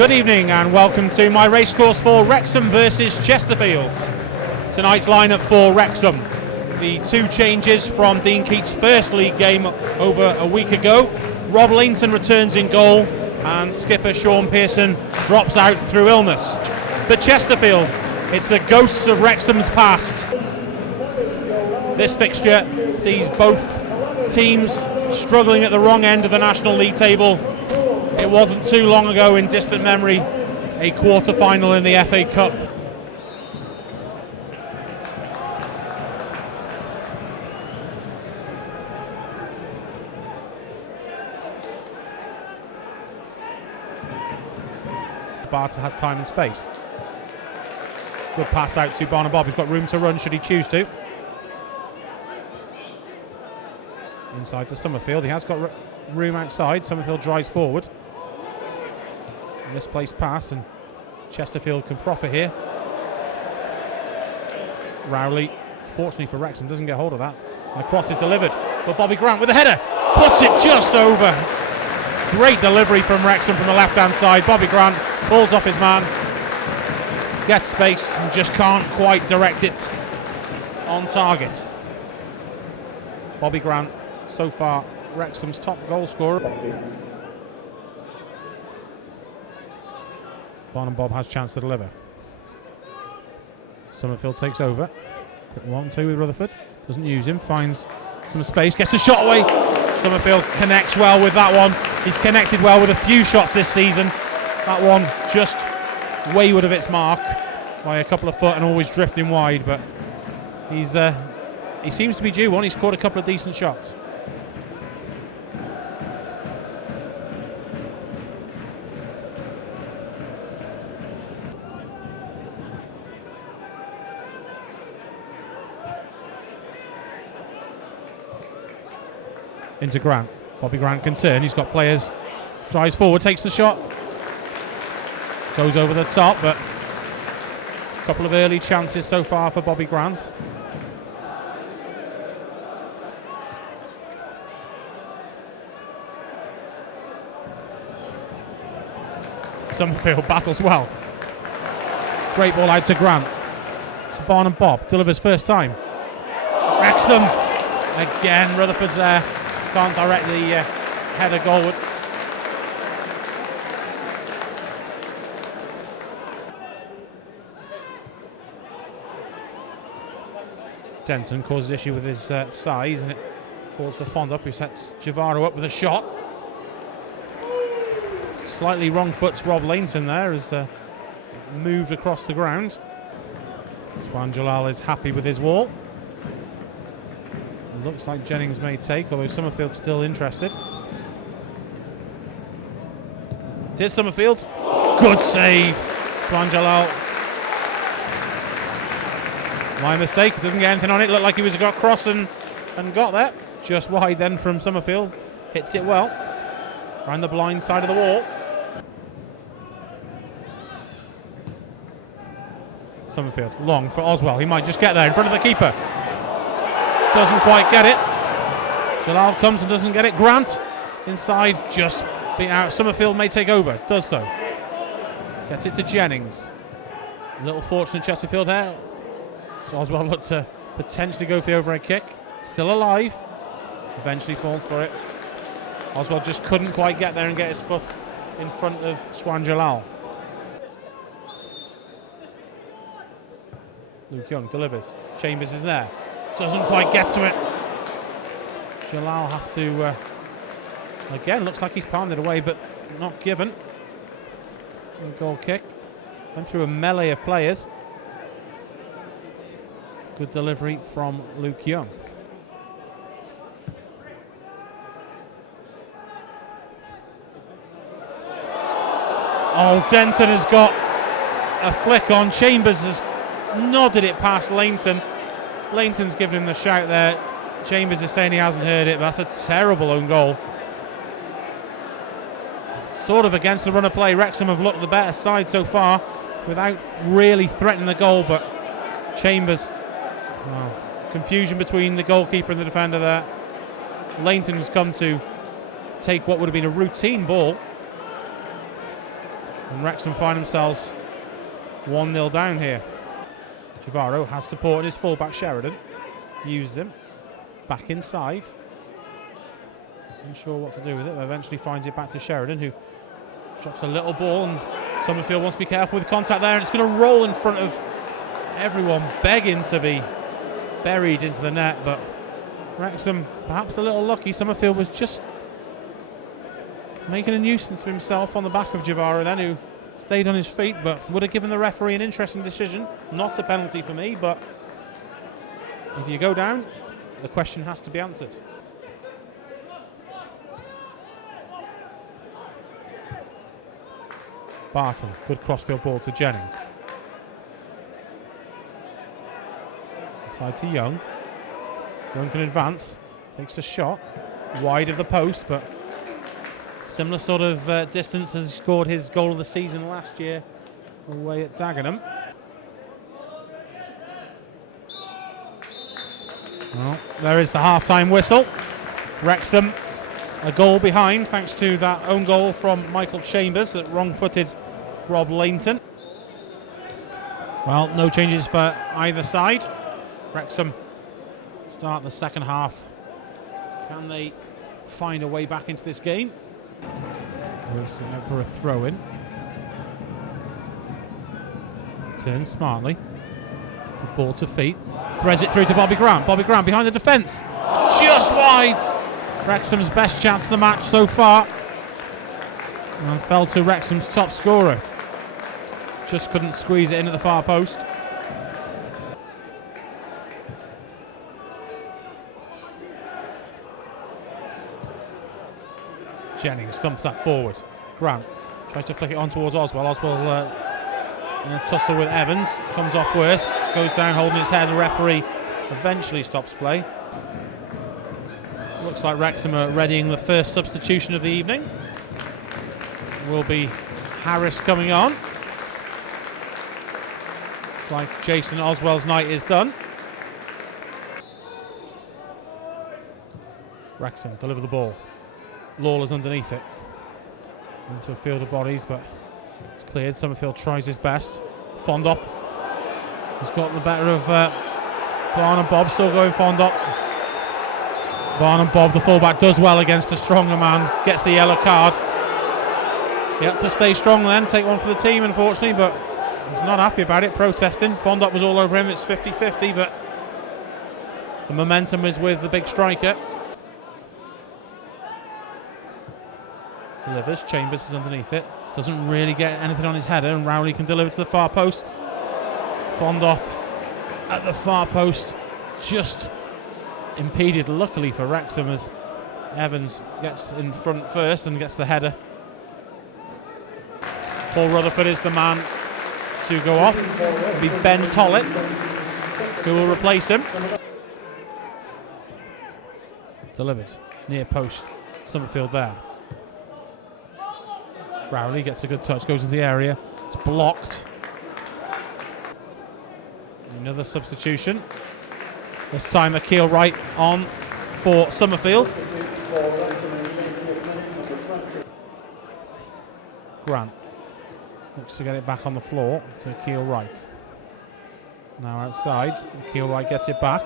Good evening and welcome to my racecourse for Wrexham versus Chesterfield. Tonight's lineup for Wrexham. The two changes from Dean Keats' first league game over a week ago. Rob Lainton returns in goal and skipper Sean Pearson drops out through illness. For Chesterfield, it's the ghosts of Wrexham's past. This fixture sees both teams struggling at the wrong end of the National League table. It wasn't too long ago in distant memory, a quarter-final in the FA Cup. Barton has time and space. Good pass out to Barnum Bob, who's got room to run should he choose to. Inside to Summerfield, he has got room outside. Summerfield drives forward. Misplaced pass, and Chesterfield can profit here. Rowley, fortunately for Wrexham, doesn't get hold of that. And the cross is delivered for Bobby Grant with a header. Puts it just over. Great delivery from Wrexham from the left-hand side. Bobby Grant pulls off his man, gets space, and just can't quite direct it on target. Bobby Grant, so far, Wrexham's top goal scorer. Barnum Bob has chance to deliver. Summerfield takes over. Quick 1-2 with Rutherford. Doesn't use him, finds some space, gets the shot away. Summerfield connects well with that one. He's connected well with a few shots this season. That one just wayward of its mark by a couple of foot and always drifting wide, but he seems to be due one. He's scored a couple of decent shots. Into Grant. Bobby Grant can turn. He's got players. Drives forward, takes the shot. Goes over the top, but a couple of early chances so far for Bobby Grant. Summerfield battles well. Great ball out to Grant. To Barnum Bob. Delivers first time. Wrexham. Again, Rutherford's there. Can't direct the header goalward. Denton causes issue with his size, and it falls for Fondup, who sets Javaro up with a shot. Slightly wrong foots Rob Lainton there as moved across the ground. Swan Jalal is happy with his wall. Looks like Jennings may take, although Summerfield's still interested. It is Summerfield. Good save. Swan Jalal. My mistake. Doesn't get anything on it. Looked like he was got cross and got there. Just wide then from Summerfield. Hits it well. Around the blind side of the wall. Summerfield. Long for Oswell. He might just get there in front of the keeper. Doesn't quite get it. Jalal comes and doesn't get it. Grant inside, just beat out. Summerfield may take over, does so. Gets it to Jennings. A little fortunate Chesterfield there. So Oswell looked to potentially go for the overhead kick. Still alive. Eventually falls for it. Oswell just couldn't quite get there and get his foot in front of Swan Jalal. Luke Young delivers. Chambers is there. Doesn't quite get to it. Jalal has to, again, looks like he's palmed it away, but not given. And goal kick. Went through a melee of players. Good delivery from Luke Young. Oh, Denton has got a flick on. Chambers has nodded it past Lainton. Lainton's given him the shout there. Chambers is saying he hasn't heard it, but that's a terrible own goal. Sort of against the run of play. Wrexham have looked the better side so far without really threatening the goal, but Chambers, confusion between the goalkeeper and the defender there. Lainton has come to take what would have been a routine ball And Wrexham find themselves 1-0 down here. Javaro has support in his fullback Sheridan. Uses him. Back inside. Unsure what to do with it, but eventually finds it back to Sheridan, who drops a little ball, and Summerfield wants to be careful with contact there, and it's going to roll in front of everyone, begging to be buried into the net, but Wrexham perhaps a little lucky. Summerfield was just making a nuisance of himself on the back of Javaro then, who stayed on his feet, but would have given the referee an interesting decision. Not a penalty for me, but if you go down, the question has to be answered. Barton, good crossfield ball to Jennings. Side to Young. Young can advance, takes a shot, wide of the post, but similar sort of distance as he scored his goal of the season last year away at Dagenham. Well, there is the half-time whistle. Wrexham a goal behind thanks to that own goal from Michael Chambers that wrong-footed Rob Lainton. Well, no changes for either side. Wrexham start the second half. Can they find a way back into this game? Wilson out for a throw-in. Turns smartly. The ball to feet. Threads it through to Bobby Grant. Bobby Grant behind the defence. Just wide. Wrexham's best chance of the match so far. And fell to Wrexham's top scorer. Just couldn't squeeze it into the far post. Jennings thumps that forward. Grant tries to flick it on towards Oswell. Oswell in a tussle with Evans. Comes off worse. Goes down holding his head. The referee eventually stops play. Looks like Wrexham are readying the first substitution of the evening. Will be Harris coming on. It's like Jason Oswell's night is done. Wrexham deliver the ball. Lawler's underneath it. Into a field of bodies, but it's cleared. Summerfield tries his best. Fondop has got the better of Barnum Bob, still going Fondop. Barnum Bob, the fullback, does well against a stronger man, gets the yellow card. He had to stay strong then, take one for the team unfortunately, but he's not happy about it, protesting. Fondop was all over him, it's 50-50, but the momentum is with the big striker. Delivers, Chambers is underneath it. Doesn't really get anything on his header, and Rowley can deliver to the far post. Fondop at the far post, just impeded luckily for Wrexham as Evans gets in front first and gets the header. Paul Rutherford is the man to go off. It'll be Ben Tollett who will replace him. Delivered, near post, Summerfield there. Rowley gets a good touch, goes into the area, it's blocked. Another substitution. This time Akil Wright on for Summerfield. Grant looks to get it back on the floor to Akil Wright. Now outside, Akil Wright gets it back.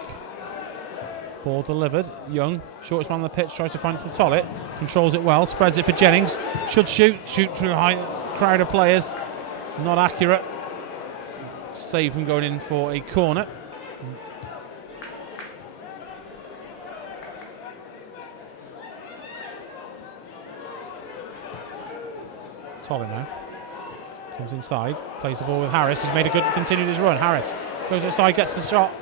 Ball delivered. Young, shortest man on the pitch, tries to find it to Tollett. Controls it well, spreads it for Jennings. Should shoot through a high crowd of players. Not accurate. Save from going in for a corner. Tollett now. Comes inside, plays the ball with Harris. He's made a good, continued his run. Harris goes inside, gets the shot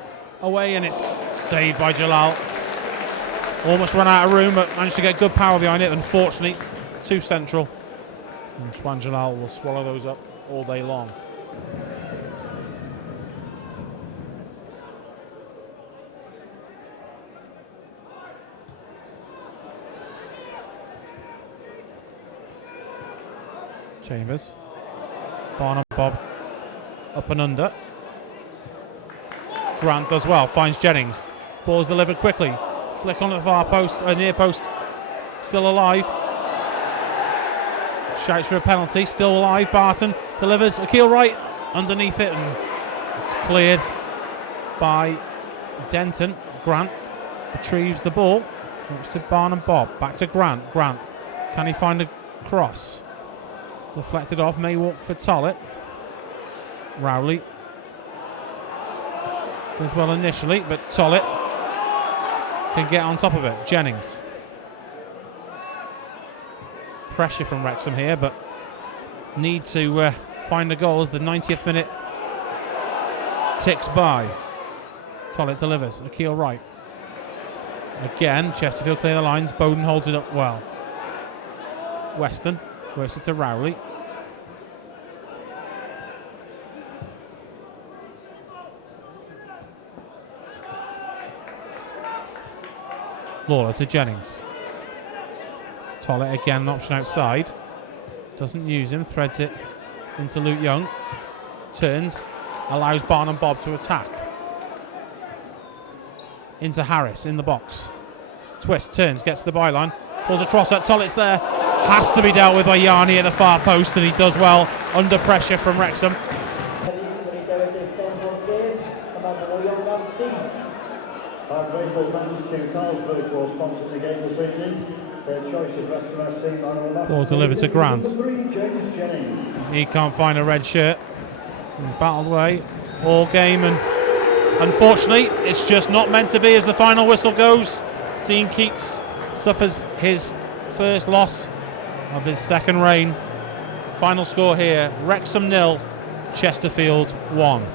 away, and it's saved by Jalal. Almost run out of room, but managed to get good power behind it. Unfortunately, too central. And Swan Jalal will swallow those up all day long. Chambers. Barnum Bob up and under. Grant does well, finds Jennings. Ball's delivered quickly. Flick on the far post, near post. Still alive. Shouts for a penalty, still alive. Barton delivers. Akil Wright underneath it, and it's cleared by Denton. Grant retrieves the ball. Looks to Barnum Bob. Back to Grant. Grant, can he find a cross? Deflected off. May walk for Tollett. Rowley does well initially, but Tollett can get on top of it. Jennings. Pressure from Wrexham here, but need to find a goal as the 90th minute ticks by. Tollett delivers. Akil Wright. Again, Chesterfield clear the lines. Bowden holds it up well. Weston works it to Rowley. Lawler to Jennings. Tollett again, an option outside. Doesn't use him, threads it into Luke Young. Turns, allows Barnum Bob to attack. Into Harris in the box. Twist, turns, gets to the byline. Pulls across at Tollett's there. Has to be dealt with by Yarni at the far post, and he does well under pressure from Wrexham. Ball delivered to Grant. He can't find a red shirt. He's battled away all game, and unfortunately it's just not meant to be as the final whistle goes. Dean Keats suffers his first loss of his second reign. Final score here, Wrexham 0, Chesterfield 1.